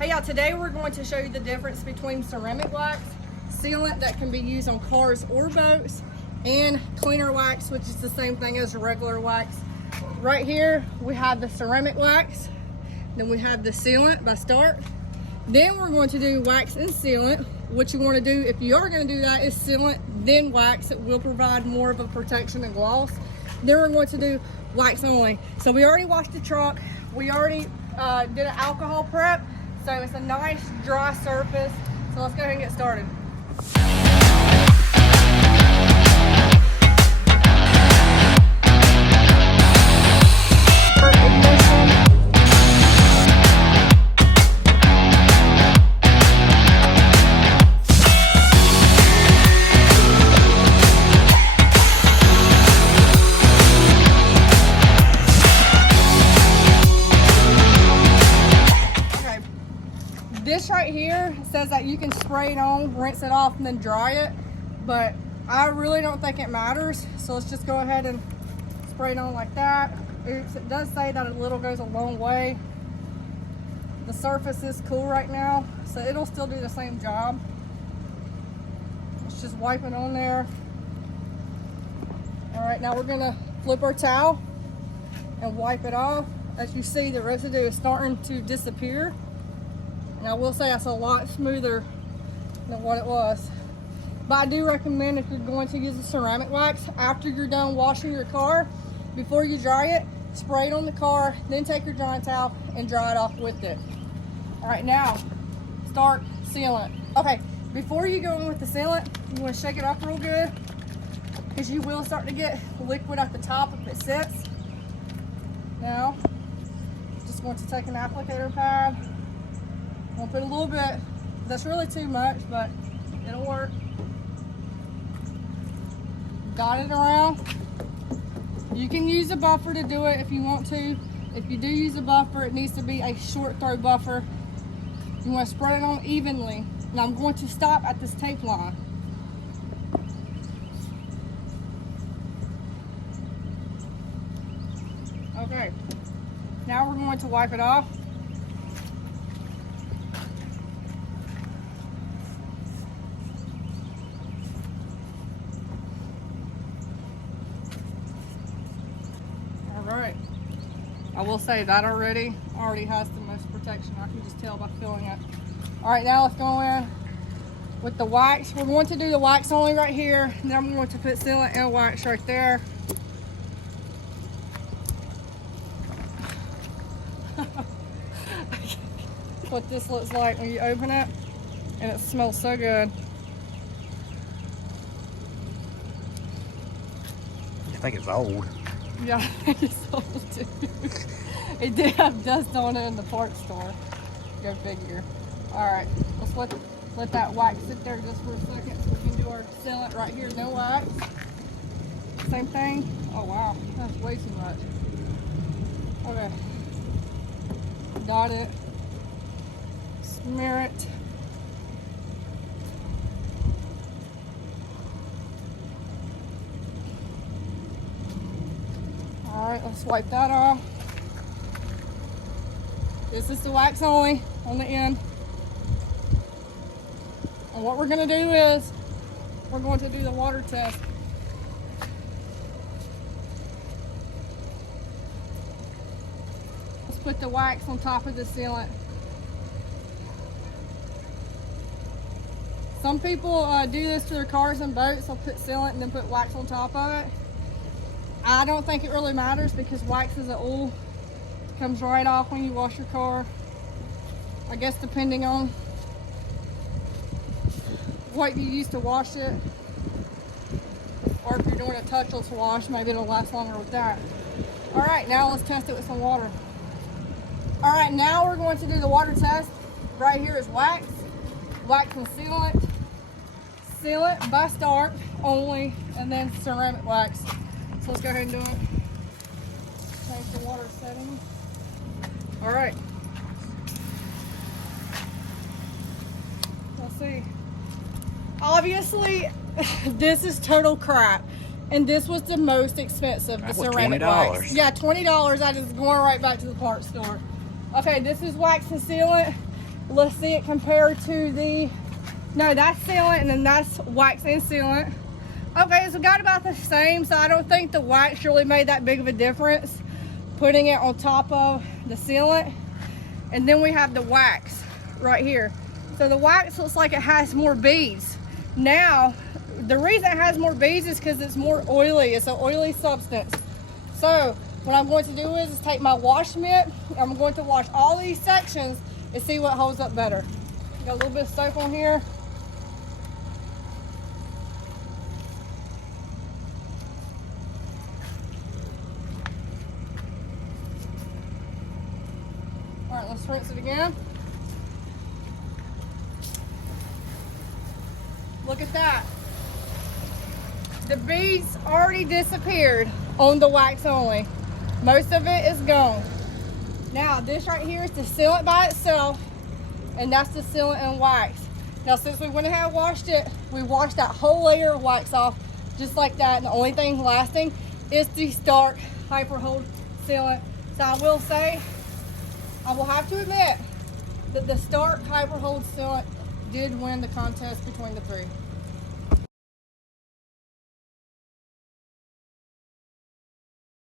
Hey y'all, today we're going to show you the difference between ceramic wax, sealant that can be used on cars or boats, and cleaner wax, which is the same thing as regular wax. Right here, we have the ceramic wax, then we have the sealant by Start. Then we're going to do wax and sealant. What you want to do, if you are going to do that, is sealant, then wax. It will provide more of a protection and gloss. Then we're going to do wax only. So we already washed the truck. We already did an alcohol prep. So it's a nice dry surface. So let's go ahead and get started. This right here says that you can spray it on, rinse it off, and then dry it, but I really don't think it matters. So let's just go ahead and spray it on like that. Oops, it does say that a little goes a long way. The surface is cool right now, so it'll still do the same job. Let's just wipe it on there. All right, now we're gonna flip our towel and wipe it off. As you see, the residue is starting to disappear. And I will say that's a lot smoother than what it was. But I do recommend, if you're going to use a ceramic wax, after you're done washing your car, before you dry it, spray it on the car, then take your drying towel and dry it off with it. All right, now start sealant. Okay, before you go in with the sealant, you want to shake it up real good, because you will start to get liquid at the top if it sits. Now, just want to take an applicator pad. I'll put a little bit. That's really too much, but it'll work. Got it around. You can use a buffer to do it if you want to. If you do use a buffer, it needs to be a short throw buffer. You want to spread it on evenly. And I'm going to stop at this tape line. Okay. Now we're going to wipe it off. Alright, I will say that already has the most protection. I can just tell by feeling it. Alright, now let's go in with the wax. We're going to do the wax only right here, and then I'm going to put sealant and wax right there. What this looks like when you open it, and it smells so good. I think it's old. Yeah, it's old too. It did have dust on it in the parts store. Go figure. Alright, let's let that wax sit there just for a second so we can do our sealant right here. No wax. Same thing. Oh wow, that's way too much. Okay. Got it. Smear it. Alright, let's wipe that off. This is the wax only on the end. And what we're going to do is, we're going to do the water test. Let's put the wax on top of the sealant. Some people do this to their cars and boats. They'll put sealant and then put wax on top of it. I don't think it really matters, because wax is an oil. It comes right off when you wash your car. I guess depending on what you use to wash it, or if you're doing a touchless wash, maybe it'll last longer with that. All right, now let's test it with some water. All right, now we're going to do the water test. Right here is wax, wax and sealant, sealant by Start only, and then ceramic wax. So let's go ahead and do it. Change the water setting. All right. Let's see. Obviously, this is total crap. And this was the most expensive, the ceramic wax. Yeah, $20. I just going right back to the parts store. Okay, this is wax and sealant. Let's see it compared to the, no, that's sealant and then that's wax and sealant. Okay, so we got about the same, so I don't think the wax really made that big of a difference putting it on top of the sealant. And then we have the wax right here. So the wax looks like it has more beads. Now, the reason it has more beads is because it's more oily. It's an oily substance. So what I'm going to do is take my wash mitt. I'm going to wash all these sections and see what holds up better. Got a little bit of soap on here. All right, let's rinse it again. Look at that. The beads already disappeared on the wax only. Most of it is gone. Now this right here is the sealant by itself, and that's the sealant and wax. Now since we went ahead and washed it, we washed that whole layer of wax off just like that, and the only thing lasting is the Stark Hyper Hold sealant. So I will say, I will have to admit that the Stark Hyper Hold sealant did win the contest between the three.